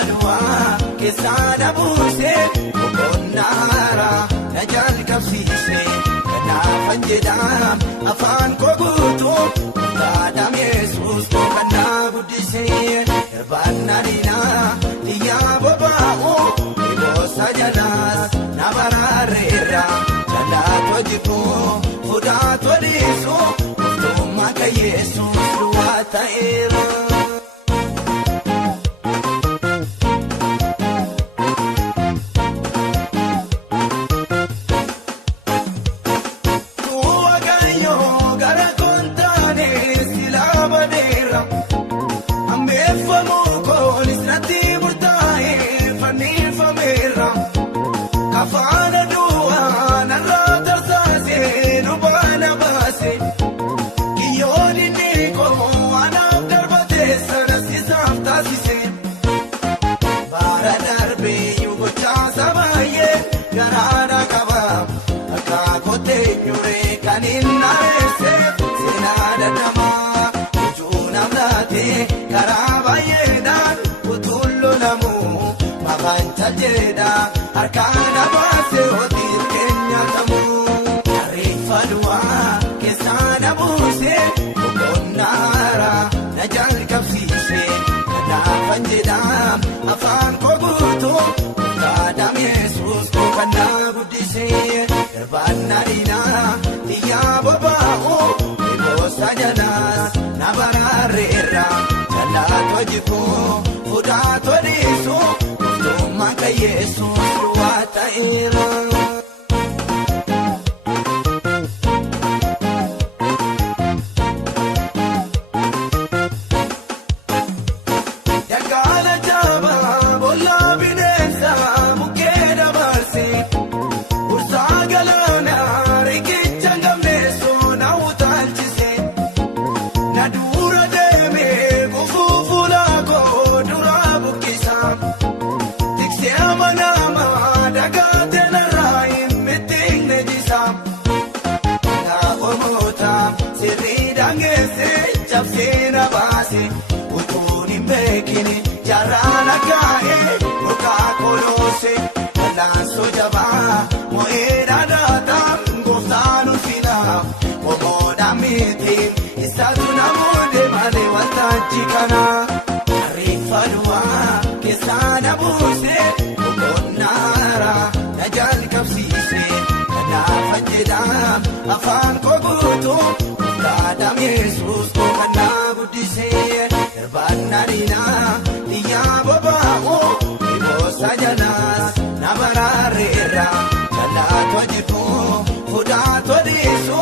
Arifadwa kesana buse Obonara najal kapsise Kanafan jedam afan kogutu Kadam Yesus kana budise Erbanarina Tiya babao Ibosa jalas Nabararera Jalat wajibu Fudat wadisu Tumaka Yesus Luwata era Afana dua narata sase nubana base kiyoni niko anam darbate sarasi safta sise bara darbe yugo chasabaye garana kaba akakote yure kanina ese sinada dama junamdate karabaye dan utullu lamu mabanta jeda arkana base otir kenya tamu Arifadwa kesana buse Obonara najal kapsise Kadafan jedam afan kogutu Kadam Yesus kana budise Erbanarina Tiya babao Ibosa jalas Nabararera Jalat wajibu Fudat wadisu Tumaka Yesus Luwata era Yagala jaba bolla binesa mukeda balse Ursa galana rikicha gamneso na utalchise Nadura deme kufufula ko dura bukisa Tikse amanama dagate na rain meting nedisa Na omota sirida ngese chapsena base Utuni mekini jarana kae Muka kolose Alanso jaba moera data Gosanu sina Omoda mitin Isatu na mode male watachikana Arifadwa kesana buse Obonara najal kapsise Kanafan jedam afan kogutu Kadam Yesus kana budise Erbanarina Tiya babao Ibosa jalas Nabararera Jalat wajibu Fudat wadisu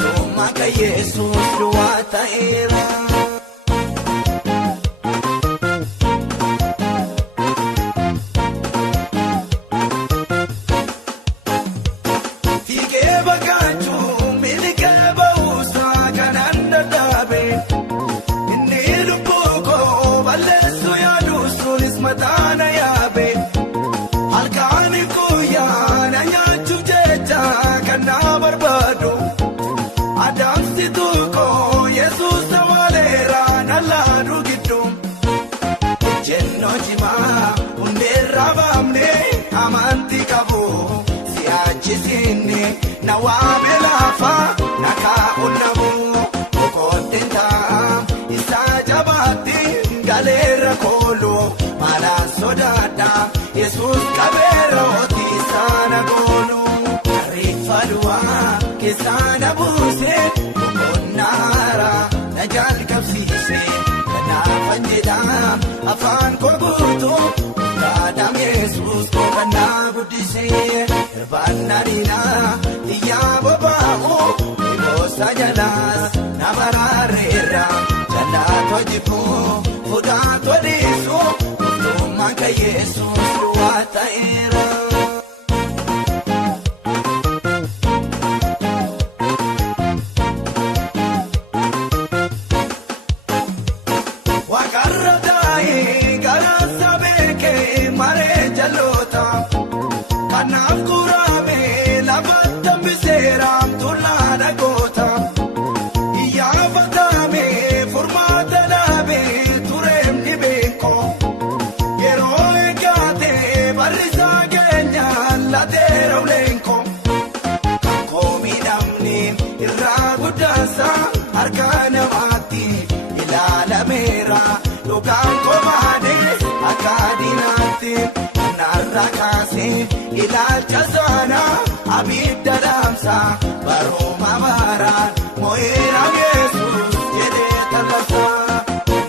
Tumaka Yesus Luwata era Matana yabe halkani kuya na nyachu jecha kana barbado adam situko Jesus walera nalla rugidum jenno jima undera bamne amanti kabu siachisine nawabelafa naka unabu kokotenta isajabati galera kolo Malan sodada Jesus kabera oti sana golu Arifadwa kesana buse Obonara najal kapsise Kanafan jedam afan kogutu Kadam Yesus kana budise Erbanarina Tiya babao Ibosa jalas Nabararera Jalat wajibu Fudat wadisu Tumaka Yesus Luwata era Wakarradai garasa beke mare jalota Kanaf kurame labatam biseram tulada gota Iya fatame furmata labe turem nibe kaadinaatti narra kaasee ilaalcha sana abidda dhaamsa baruma baraan moo'eera Yesuus jedhee tallasa.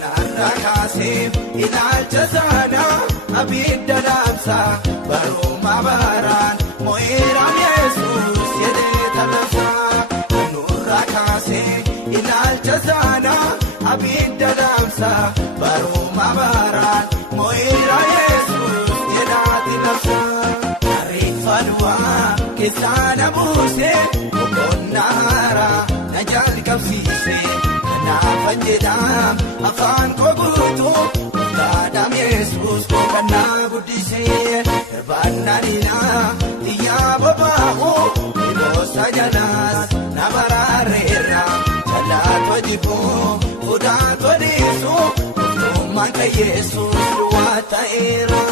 Narra kaasee ilaalcha sana abidda dhaamsa baruma baraan moo'eera Yesuus jedhee tallasa. Narra kaasee ilaalcha sana abidda dhaamsa baruma baraan moo'eera Yesuus jedhaa tallasa. Ariifadhuwaa keessaana buusee boqonnaa haaraa na jalqabsiisee kanaafan jedhaa afaan koo guutuu gaadhaam Yesuus kan na guddisee irbaannadhinaa xiyyaa bobaa'u dhiboosa jalaas na baraareera jalaatoo jibbuu fuudhaatoo dhiisuu dhuftummaan kan Yesuus duwwaa ta'eera.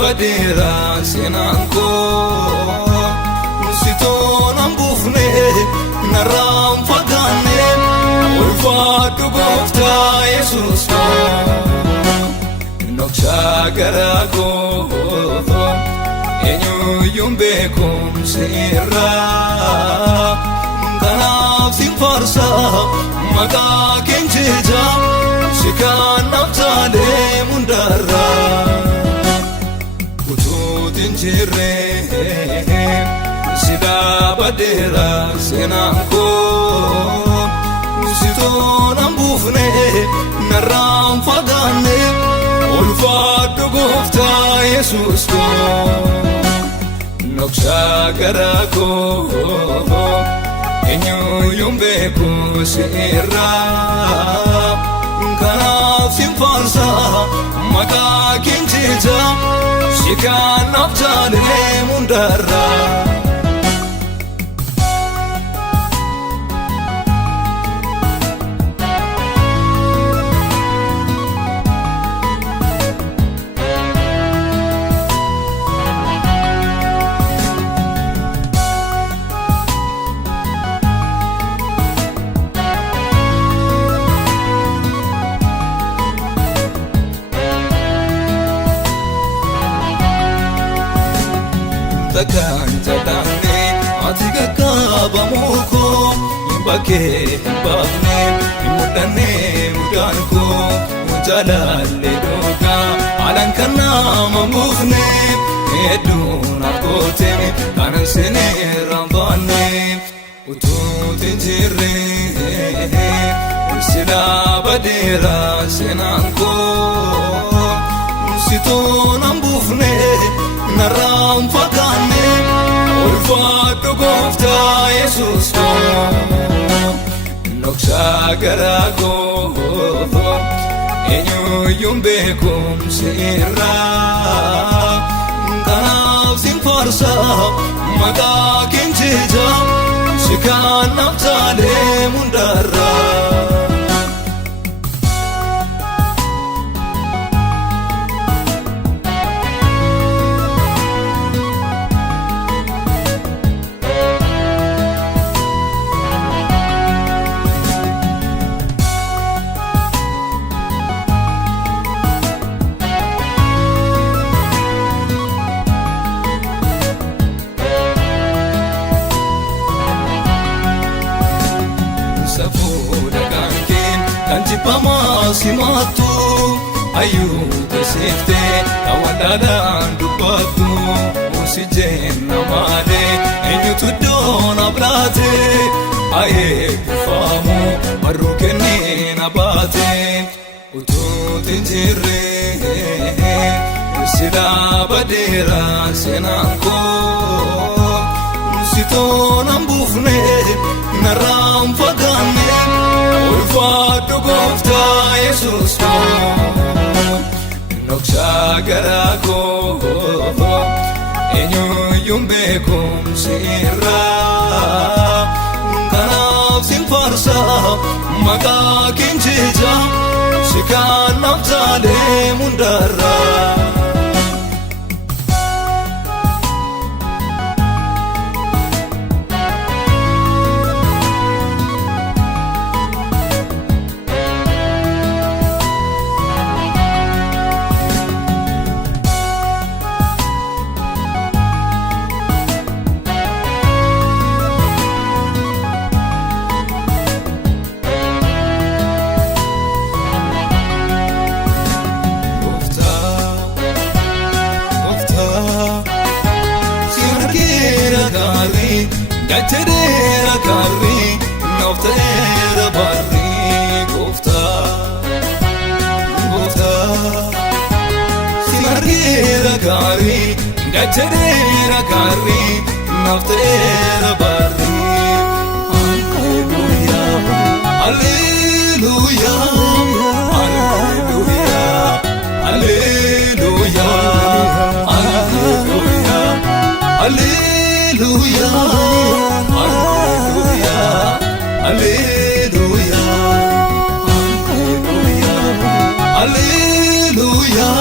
Badeera seenaan koo musitoon hambuufne narraan fagaanne ulfaadhu gooftaa Yesuus nokshaa garaa koo eenyuyyuun beekumsi irraa kanaaf sin faarsa maqaa keenjeja si kanaaf taalee mundarraa. Tinjirree sidaa badeera seenaan koo musitoon hambuufne narraan fagaanne ulfaadhu gooftaa Yesuus nokshaa garaa koo eenyuyyuun beekumsi irraa kanaaf sin faarsa maqaa keenjeja si kanaaf taalee mundarraa. Takkaan jalaanne ati gaggaabamoo koo bakkee hin baafne hin mudhanne mudaan koo jaalaallee doogaa haalaan kan nama buufne hedduun akkoote kanan seenerraan baanne utuu tinjirree silaa badeera seenaan koo musitoon hambuufne narraan fagaanne ulfaadhu gooftaa Yesuus nokshaa garaa koo eenyuyyuun beekumsi irraa kanaaf sin faarsa maqaa keenjeja si kanaaf taalee mundarraa. Simatu ayyuu tasifte awwalalaan dubbatu si jenna malee eenyutu doona biraate eebbifamu barruu kennina baate utuu tinjirre silaa badeera seenaan koo sitoonan buufne narraan fagaanne ulfaadhu gooftaa Yesuus koo noksaa garaa koo eenyuyyuun beekumsi irraa kanaaf sin faarsa maqaa kinjija si kannaaf taalee mundarraa. Galcheera gaarri noofteera barri gooftaa simargeera gaarri galcheera gaarri noofteera barri Alleluuyaa Alleluuyaa Alleluuyaa Alleluuyaa Alleluuyaa Alleluuyaa Alleluuyaa Alleluuyaa Alleluuyaa.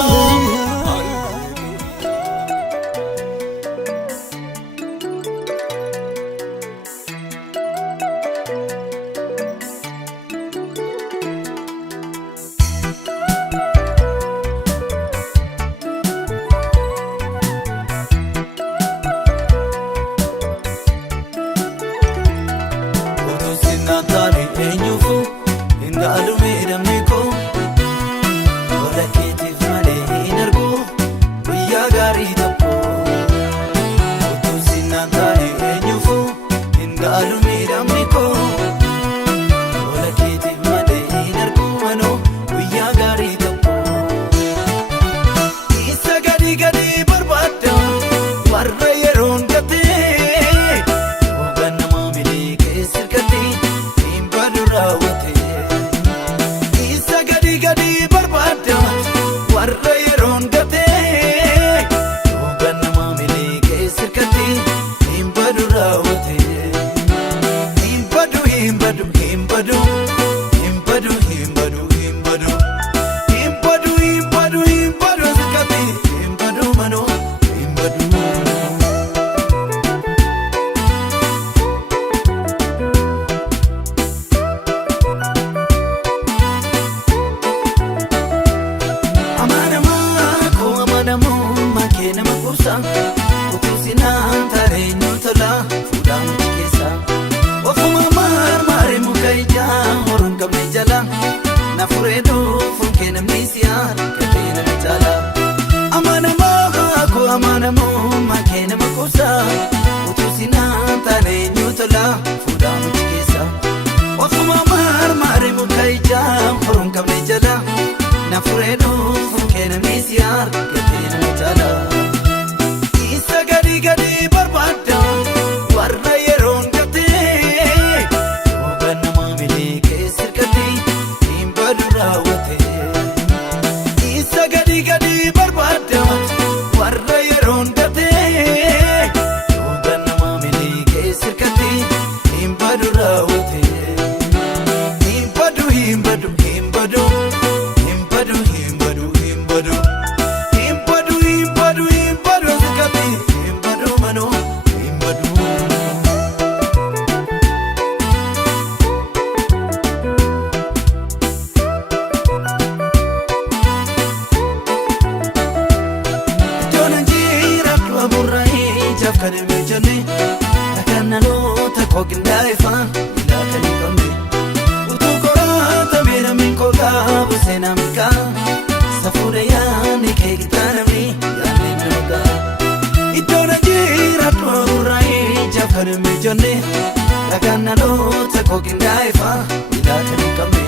Ganaloota kookindaa'ifa miidhaa kan hin qabne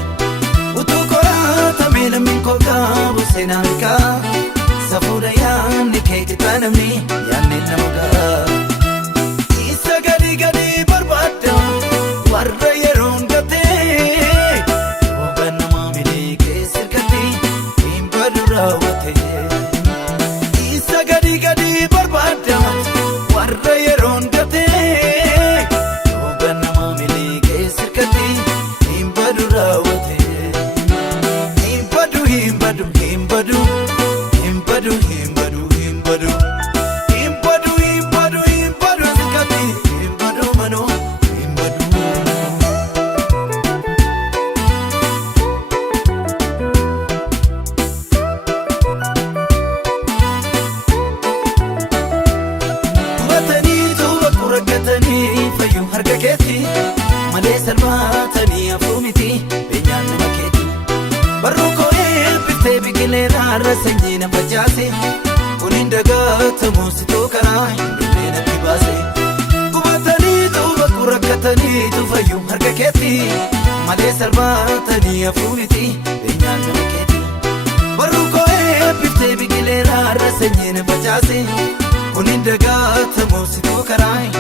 utuu qoratamee lammiin koo qabu seenaan kaa safuudha yaanni kee qixa namni yaanni nama ga'a isa gadi gadi barbaada warra yeroon gatee hoogaan namaa milee keessa hirkatee hin badu raawwatee isa gadi gadi barbaada warra yeroon gatee malee salphaatanii afuu miti beenyaan nama keeti barruu koo eebbiftee biqileeraarra sanyii na facaase kun hin dagatamu situu karaa hin dhufee natti baase qubataniitu bakku rakkataniitu fayyuu harka keetti malee salphaatanii afuu miti beenyaan nama keeti barruu koo eebbiftee biqileeraarra sanyii na facaase kun hin dagatamu situu karaa